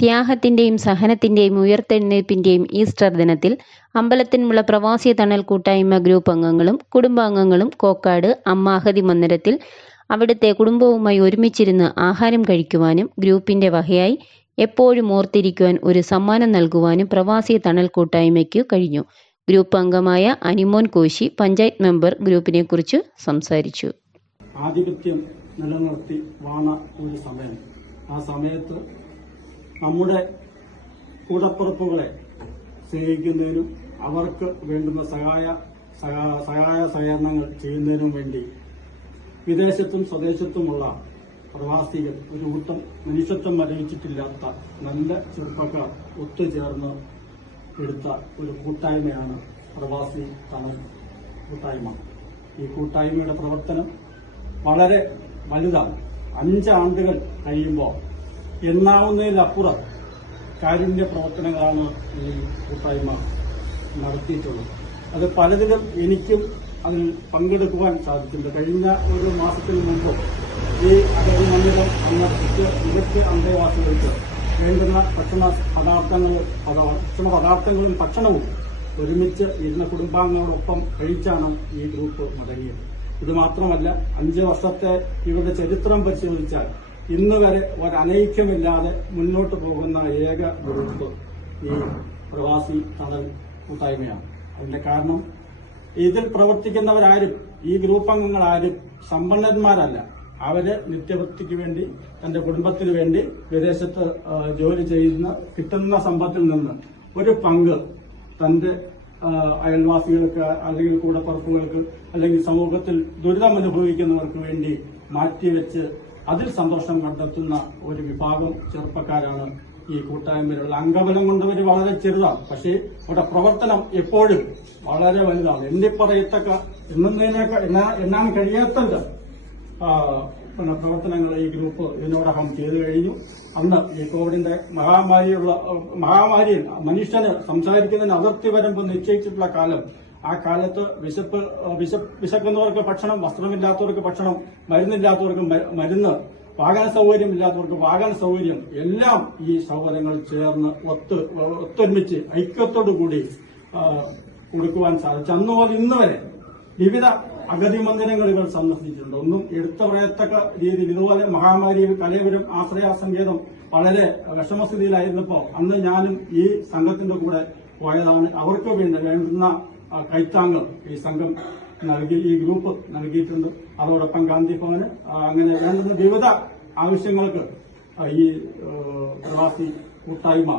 ത്യാഗത്തിന്റെയും സഹനത്തിന്റെയും ഉയർത്തെഴുന്നേപ്പിന്റെയും Easter ദിനത്തിൽ അമ്പലത്തിനുള്ള പ്രവാസി തണൽ കൂട്ടായ്മ ഗ്രൂപ്പ് അംഗങ്ങളും കുടുംബാംഗങ്ങളും കോക്കാട് അമ്മാഹതി മന്ദിരത്തിൽ അവിടുത്തെ കുടുംബവുമായി ഒരുമിച്ചിരുന്ന് ആഹാരം കഴിക്കുവാനും ഗ്രൂപ്പിന്റെ വകയായി എപ്പോഴും ഓർത്തിരിക്കുവാൻ ഒരു സമ്മാനം നൽകുവാനും പ്രവാസി തണൽ കൂട്ടായ്മയ്ക്ക് കഴിഞ്ഞു. ഗ്രൂപ്പ് അംഗമായ അനിമോൻ കോശി പഞ്ചായത്ത് മെമ്പർ ഗ്രൂപ്പിനെ കുറിച്ച് സംസാരിച്ചു. ആധിപത്യം നിലനിർത്തി വാണ ഒരു സമയം ആ സമയത്ത് നമ്മുടെ കൂടപ്പുറപ്പുകളെ സ്നേഹിക്കുന്നതിനും അവർക്ക് വേണ്ടുന്ന സഹായ സഹായ സഹകരണങ്ങൾ ചെയ്യുന്നതിനും വേണ്ടി വിദേശത്തും സ്വദേശത്തുമുള്ള പ്രവാസികൾ ഒരു കൂട്ടം മനുഷ്യത്വം അറിയിച്ചിട്ടില്ലാത്ത നല്ല ചെറുപ്പക്കാർ ഒത്തുചേർന്ന് എടുത്ത ഒരു കൂട്ടായ്മയാണ് പ്രവാസി തണൽ കൂട്ടായ്മ. ഈ കൂട്ടായ്മയുടെ പ്രവർത്തനം വളരെ വലുതാണ്. അഞ്ചാണ്ടുകൾ കഴിയുമ്പോൾ എണ്ണാവുന്നതിലപ്പുറം കാരുണ്യ പ്രവർത്തനങ്ങളാണ് ഈ കൂട്ടായ്മ നടത്തിയിട്ടുള്ളത്. അത് പലതിലും എനിക്കും അതിൽ പങ്കെടുക്കുവാൻ സാധിച്ചിട്ടുണ്ട്. കഴിഞ്ഞ ഒരു മാസത്തിന് മുമ്പ് ഈ അതൊരു മന്ദിരം സന്ദർശിച്ച് ഇവയ്ക്ക് അന്തേവാസികൾക്ക് വേണ്ടുന്ന ഭക്ഷണ പദാർത്ഥങ്ങൾ പദ- ഭക്ഷണ പദാർത്ഥങ്ങളും ഭക്ഷണവും ഒരുമിച്ച് ഇരുന്ന കുടുംബാംഗങ്ങളോടൊപ്പം കഴിച്ചാണ് ഈ ഗ്രൂപ്പ് മടങ്ങിയത്. ഇത് മാത്രമല്ല അഞ്ച് വർഷത്തെ ഇവരുടെ ചരിത്രം പരിശോധിച്ചാൽ ഇന്ന് വരെ ഒരനൈക്യമില്ലാതെ മുന്നോട്ട് പോകുന്ന ഏക ഗ്രൂപ്പ് ഈ പ്രവാസി തണൽ കൂട്ടായ്മയാണ്. അതിന്റെ കാരണം ഇതിൽ പ്രവർത്തിക്കുന്നവരാരും ഈ ഗ്രൂപ്പ് അംഗങ്ങളാരും സമ്പന്നന്മാരല്ല. അവർ നിത്യവൃത്തിക്ക് വേണ്ടി തന്റെ കുടുംബത്തിന് വേണ്ടി വിദേശത്ത് ജോലി ചെയ്യുന്ന കിട്ടുന്ന സമ്പത്തിൽ നിന്ന് ഒരു പങ്ക് തന്റെ അയൽവാസികൾക്ക് അല്ലെങ്കിൽ കൂടപ്പറപ്പുകൾക്ക് അല്ലെങ്കിൽ സമൂഹത്തിൽ ദുരിതം അനുഭവിക്കുന്നവർക്ക് വേണ്ടി മാറ്റിവെച്ച് അതിൽ സന്തോഷം കണ്ടെത്തുന്ന ഒരു വിഭാഗം ചെറുപ്പക്കാരാണ് ഈ കൂട്ടായ്മയിലുള്ള അംഗബലം കൊണ്ടവർ വളരെ ചെറുതാണ്. പക്ഷേ അവരുടെ പ്രവർത്തനം എപ്പോഴും വളരെ വലുതാണ്. എണ്ണിപ്പറയത്തക്ക എണ്ണുന്നതിനേക്കാൾ എണ്ണാ- എണ്ണാൻ കഴിയാത്തത് പിന്നെ പ്രവർത്തനങ്ങൾ ഈ ഗ്രൂപ്പ് ഇതിനോടകം ചെയ്തു കഴിഞ്ഞു. അന്ന് ഈ കോവിഡിന്റെ മഹാമാരിയുള്ള മഹാമാരിയിൽ മനുഷ്യന് സംസാരിക്കുന്നതിന് അതിർത്തി വരമ്പ് നിശ്ചയിച്ചിട്ടുള്ള കാലം ആ കാലത്ത് വിശപ്പ് വിശപ്പ് വിശക്കുന്നവർക്ക് ഭക്ഷണം വസ്ത്രമില്ലാത്തവർക്ക് ഭക്ഷണം മരുന്നില്ലാത്തവർക്ക് മരുന്ന് വാഹന സൗകര്യം ഇല്ലാത്തവർക്ക് വാഹന സൗകര്യം എല്ലാം ഈ സൗകര്യങ്ങൾ ചേർന്ന് ഒത്ത് ഒത്തൊരുമിച്ച് ഐക്യത്തോടു കൂടി ആ, കൊടുക്കുവാൻ സാധിച്ചു. അന്ന് മുതൽ ഇന്ന് വരെ വിവിധ അഗതി മന്ദിരങ്ങൾ ഇവർ സന്ദർശിച്ചിട്ടുണ്ട് ഒന്നും എടുത്തു പറയത്തക്ക രീതി ഇതുപോലെ മഹാമാരിയിൽ കലയപുരം ആശ്രയ സങ്കേതം വളരെ വിഷമസ്ഥിതിയിലായിരുന്നപ്പോൾ അന്ന് ഞാനും ഈ സംഘത്തിന്റെ കൂടെ പോയതാണ്. അവർക്ക് വേണ്ടി വേണ്ടുന്ന ആ, കൈത്താങ്ങൾ ഈ സംഘം നൽകി ഈ ഗ്രൂപ്പ് നൽകിയിട്ടുണ്ട്. അതോടൊപ്പം ഗാന്ധി ഭവന് അങ്ങനെ വേണ്ടുന്ന വിവിധ ആവശ്യങ്ങൾക്ക് ഈ പ്രവാസി കൂട്ടായ്മ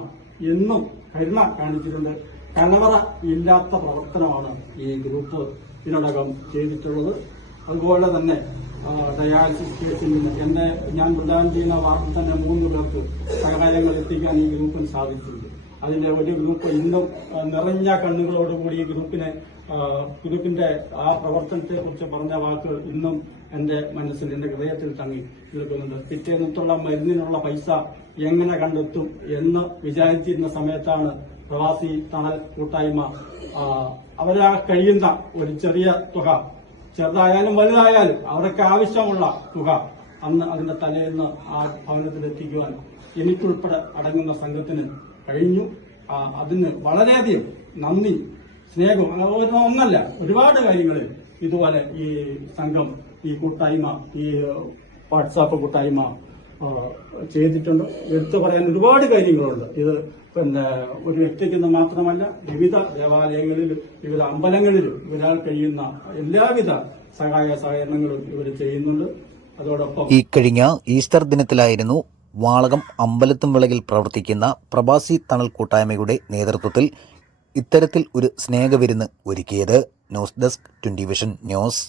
എന്നും കരുണ കാണിച്ചിട്ടുണ്ട്. കണവറ ഇല്ലാത്ത പ്രവർത്തനമാണ് ഈ ഗ്രൂപ്പ് ഇതിനോടകം ചെയ്തിട്ടുള്ളത്. അതുപോലെ തന്നെ ഡയാലിസിസ് കേസിൽ നിന്ന് എന്നെ ഞാൻ പ്രദാനം ചെയ്യുന്ന വാർഡിൽ തന്നെ മൂന്ന് പേർക്ക് സഹായങ്ങൾ എത്തിക്കാൻ ഈ ഗ്രൂപ്പിന് സാധിച്ചിട്ടുണ്ട്. അതിന്റെ ഒരു ഗ്രൂപ്പ് ഇന്നും നിറഞ്ഞ കണ്ണുകളോടുകൂടി ഈ ഗ്രൂപ്പിനെ ഗ്രൂപ്പിന്റെ ആ പ്രവർത്തനത്തെ കുറിച്ച് പറഞ്ഞ വാക്കുകൾ ഇന്നും എന്റെ മനസ്സിൽ എന്റെ ഹൃദയത്തിൽ തങ്ങി നിൽക്കുന്നുണ്ട്. പിറ്റേന്നത്തുള്ള മരുന്നിനുള്ള പൈസ എങ്ങനെ കണ്ടെത്തും എന്ന് വിചാരിച്ചിരുന്ന സമയത്താണ് പ്രവാസി തണൽ കൂട്ടായ്മ അവരാ കഴിയുന്ന ഒരു ചെറിയ തുക ചെറുതായാലും വലുതായാലും അവർക്ക് ആവശ്യമുള്ള തുക അന്ന് അതിന്റെ തലേന്ന് ആ ഭവനത്തിൽ എത്തിക്കുവാൻ എനിക്കുൾപ്പെടെ അടങ്ങുന്ന സംഘത്തിന് കഴിഞ്ഞു. അതിന് വളരെയധികം നന്ദി സ്നേഹം. ഒരു ഒന്നല്ല ഒരുപാട് കാര്യങ്ങളിൽ ഇതുപോലെ ഈ സംഘം ഈ കൂട്ടായ്മ ഈ വാട്സാപ്പ് കൂട്ടായ്മ ചെയ്തിട്ടുണ്ട്. എടുത്തു പറയാൻ ഒരുപാട് കാര്യങ്ങളുണ്ട്. ഇത് പിന്നെ ഒരു വ്യക്തിക്ക് മാത്രമല്ല വിവിധ ദേവാലയങ്ങളിലും വിവിധ അമ്പലങ്ങളിലും ഇവരാൾ കഴിയുന്ന എല്ലാവിധ സഹായ സഹകരണങ്ങളും ഇവർ ചെയ്യുന്നുണ്ട്. അതോടൊപ്പം ഈ കഴിഞ്ഞ ഈസ്റ്റർ ദിനത്തിലായിരുന്നു വാളകം അമ്പലത്തും വിളകിൽ പ്രവർത്തിക്കുന്ന പ്രവാസി തണൽ കൂട്ടായ്മയുടെ നേതൃത്വത്തിൽ ഇത്തരത്തിൽ ഒരു സ്നേഹവിരുന്ന് ഒരുക്കിയത് news desk twenty vision news.